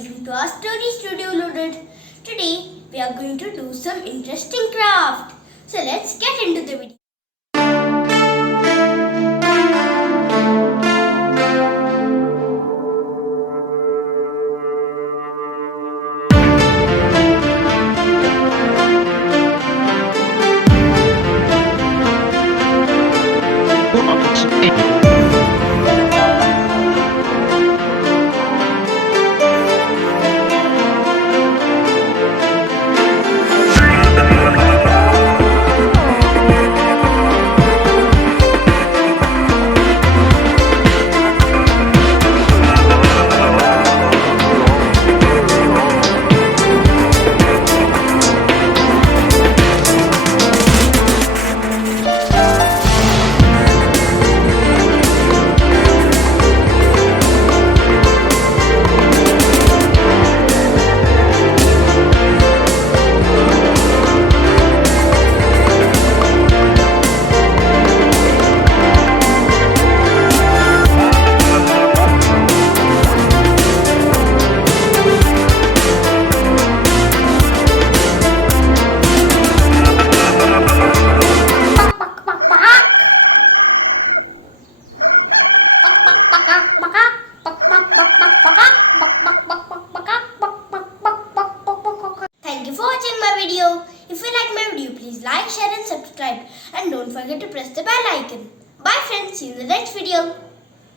welcome to our story studio loaded. Today we are going to do some interesting craft. So let's get into the video. Thank you for watching my video. If you like my video, please like, share and subscribe. And don't forget to press the bell icon. Bye friends, see you in the next video.